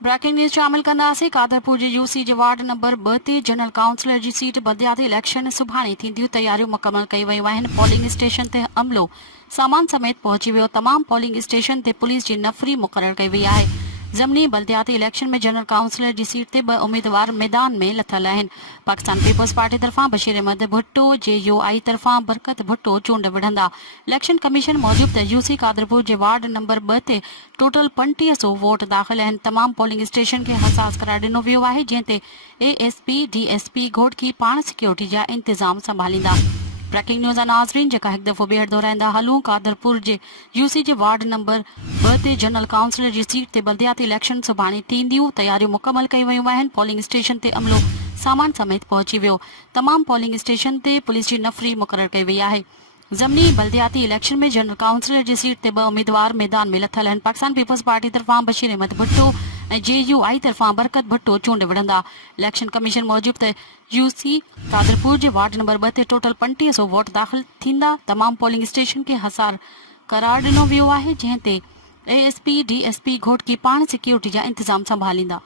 Breaking news शामिल कंदासीं। कादरपुर जे यूसी जे ward number 2 ते जनरल काउंसिलर जी सीट बलदियाती इलेक्शन सुभाणे थींदियूं तयारियूं मुकमल कई वयूं आहिनि। पोलिंग स्टेशन ते अमलो सामान समेत पहुची वियो। तमाम पोलिंग स्टेशन ते पुलिस जी नफ़री मुक़रर कई वई आहे। ज़मनी बलदियाती इलेक्शन में जनरल काउंसिलर जी सीट ते 2 उम्मीदवार मैदान में लथल आहिनि। पाकिस्तान पीपल्स पार्टी तरफ़ां बशीर अहमद भुट्टो, JUI तरफ़ां बरकत भुट्टो चूंड विढ़ंदा। इलेक्शन कमीशन मूजिब त यूसी कादरपुर जे वार्ड नंबर 2 ते टोटल 3500 वोट दाख़िल आहिनि। तमाम पोलिंग स्टेशन खे हसास करार ॾिनो वियो आहे, जंहिं ते ASP DSP घोटकी पाण सिक्योरिटी जा इंतज़ाम संभालींदा। ब्रेकिंग न्यूज़ नाज़रीन, जेका हिकु दफ़ो ॿीहर दोहराईंदा हलूं। कादरपुर जे यूसी जे वार्ड नंबर 2 ते जनरल काउंसिलर जी सीट ते बलदियाती इलेक्शन सुभाणे थींदियूं तयारियूं मुकमल कई वयूं आहिनि। पोलिंग स्टेशन ते अमलो सामान समेत पहुची वियो। तमाम पोलिंग स्टेशन ते पुलिस जी नफ़री मुक़रर कई वई आहे। ज़मनी बलदियाती इलेक्शन में जनरल काउंसिलर जी सीट ते 2 उम्मीदवार मैदान में लथल आहिनि। पाकिस्तान पीपल्स पार्टी तरफ़ां बशीर अहमद भुट्टो ऐं JUI तरफ़ां बरकत भुट्टो चूंड विढ़ंदा। इलेक्शन कमीशन मूजिब त यूसी कादरपुर जे वार्ड नंबर 2 ते टोटल 3500 वोट दाख़िल थींदा। तमाम पोलिंग स्टेशन खे हसार करार ॾिनो वियो आहे, जंहिं ते ASP DSP घोटकी पाण सिक्योरिटी जा इंतज़ाम संभालींदा।